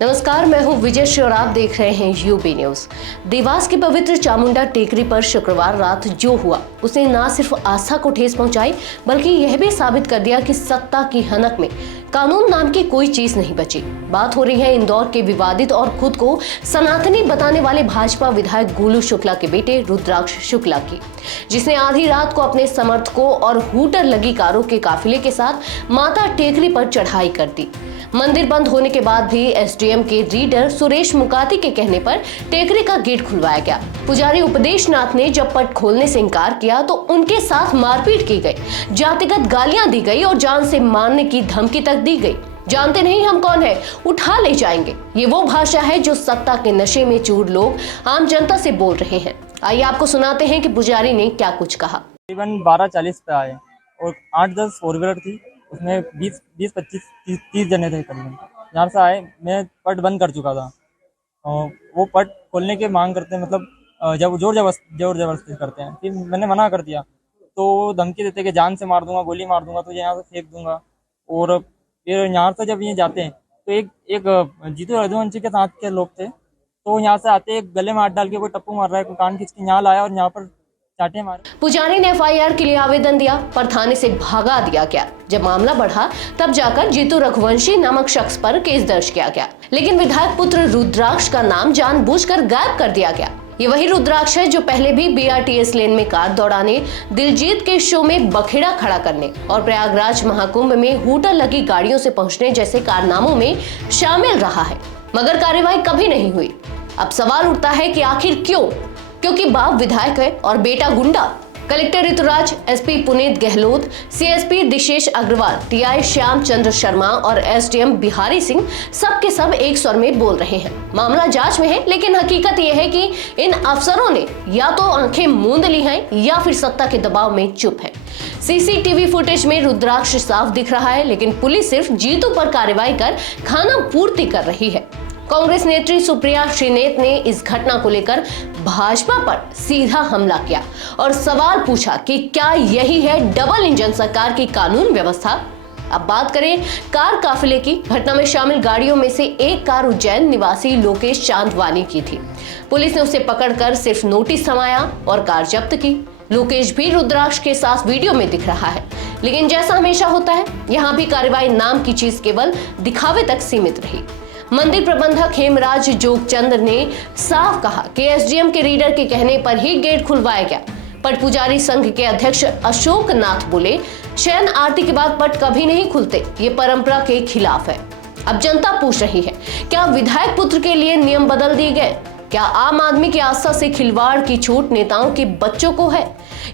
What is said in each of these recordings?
नमस्कार, मैं हूं विजय श्री और आप देख रहे हैं यूबी न्यूज। देवास की पवित्र चामुंडा टेकरी पर शुक्रवार रात जो हुआ उसने न सिर्फ आस्था को ठेस पहुंचाई बल्कि यह भी साबित कर दिया कि सत्ता की हनक में कानून नाम की कोई चीज नहीं बची। बात हो रही है इंदौर के विवादित और खुद को सनातनी बताने वाले भाजपा विधायक गोलू शुक्ला के बेटे रुद्राक्ष शुक्ला की, जिसने आधी रात को अपने समर्थकों और हूटर लगी कारों के काफिले के साथ माता टेकरी पर चढ़ाई कर दी। मंदिर बंद होने के बाद भी एसडीएम के रीडर सुरेश मुकाती के कहने पर टेकरी का गेट खुलवाया गया। पुजारी उपदेश नाथ ने जब पट खोलने से इनकार किया तो उनके साथ मारपीट की गई, जातिगत गालियां दी गई और जान से मारने की धमकी तक दी गई। जानते नहीं हम कौन है, उठा ले जाएंगे। ये वो भाषा है जो सत्ता के नशे में चूर लोग आम जनता से बोल रहे हैं। आइए आपको सुनाते हैं कि पुजारी ने क्या कुछ कहा। तकरीबन 12:40 पे आए और 8-10 फोर व्हीलर थी, उसमें 20-25-30 जने थे करीबन। यहाँ से आए, मैं पट बंद कर चुका था और वो पट खोलने के मांग करते हैं, मतलब जब जोर जबरदस्ती करते हैं। फिर मैंने मना कर दिया तो धमकी देते कि जान से मार दूंगा, गोली मार दूंगा, तुझे यहाँ से फेंक दूंगा। और फिर यहाँ से जब ये जाते हैं तो एक जीतू रघुवंशी के साथ के लोग थे, तो यहाँ से आते गले में हाथ डाल के कोई टप्पू मार रहा है, कोई कान खींच के यहाँ लाया और यहाँ पर चाटे मारे। पुजारी ने एफआईआर के लिए आवेदन दिया पर थाने से भगा दिया गया। जब मामला बढ़ा तब जाकर जीतू रघुवंशी नामक शख्स पर केस दर्ज किया गया, लेकिन विधायक पुत्र रुद्राक्ष का नाम जानबूझकर गायब कर दिया गया। ये वही रुद्राक्ष है जो पहले भी बीआरटीएस लेन में कार दौड़ाने, दिलजीत के शो में बखेड़ा खड़ा करने और प्रयागराज महाकुंभ में हूटर लगी गाड़ियों से पहुंचने जैसे कारनामों में शामिल रहा है, मगर कार्रवाई कभी नहीं हुई। अब सवाल उठता है कि आखिर क्यों? क्योंकि बाप विधायक है और बेटा गुंडा। Collector Rituraj, SP Puneet Gehlot, CSP Dishesh Agarwal, TI Shyam Chandra Sharma और एसडीएम बिहारी सिंह सब के सब एक स्वर में बोल रहे हैं। मामला जांच में है, लेकिन हकीकत यह है कि इन अफसरों ने या तो आंखें मूंद ली हैं या फिर सत्ता के दबाव में चुप है। सीसीटीवी फुटेज में रुद्राक्ष साफ दिख रहा है, लेकिन पुलिस सिर्फ जीतू पर कार्रवाई कर खाना पूर्ति कर रही है। कांग्रेस नेत्री सुप्रिया श्रीनेत ने इस घटना को लेकर भाजपा पर सीधा हमला किया और सवाल पूछा कि क्या यही है डबल इंजन सरकार की कानून व्यवस्था। अब बात करें कार काफिले की। घटना में शामिल गाड़ियों में से एक कार उज्जैन निवासी लोकेश चांदवानी की थी। पुलिस ने उसे पकड़कर सिर्फ नोटिस थमाया और कार जब्त की। लोकेश भी रुद्राक्ष के साथ वीडियो में दिख रहा है, लेकिन जैसा हमेशा होता है, यहाँ भी कार्रवाई नाम की चीज केवल दिखावे तक सीमित रही। मंदिर प्रबंधक हेमराज जोगचंद्र ने साफ कहा कि एसडीएम के रीडर के कहने पर ही गेट खुलवाया गया। पट पुजारी संघ के अध्यक्ष अशोक नाथ बोले, शयन आरती के बाद पट कभी नहीं खुलते, ये परंपरा के खिलाफ है। अब जनता पूछ रही है, क्या विधायक पुत्र के लिए नियम बदल दिए गए? क्या आम आदमी की आस्था से खिलवाड़ की छूट नेताओं के बच्चों को है?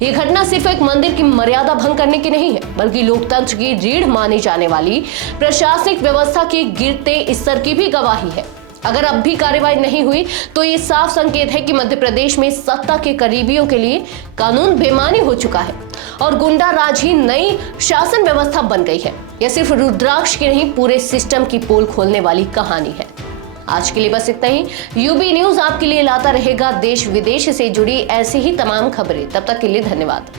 ये घटना सिर्फ एक मंदिर की मर्यादा भंग करने की नहीं है, बल्कि लोकतंत्र की रीढ़ मानी जाने वाली प्रशासनिक व्यवस्था के गिरते स्तर की भी गवाही है। अगर अब भी कार्रवाई नहीं हुई तो ये साफ संकेत है कि मध्य प्रदेश में सत्ता के करीबियों के लिए कानून बेमानी हो चुका है और गुंडा राज ही नई शासन व्यवस्था बन गई है। यह सिर्फ रुद्राक्ष की नहीं, पूरे सिस्टम की पोल खोलने वाली कहानी है। आज के लिए बस इतना ही। यूबी न्यूज आपके लिए लाता रहेगा देश विदेश से जुड़ी ऐसी ही तमाम खबरें। तब तक के लिए धन्यवाद।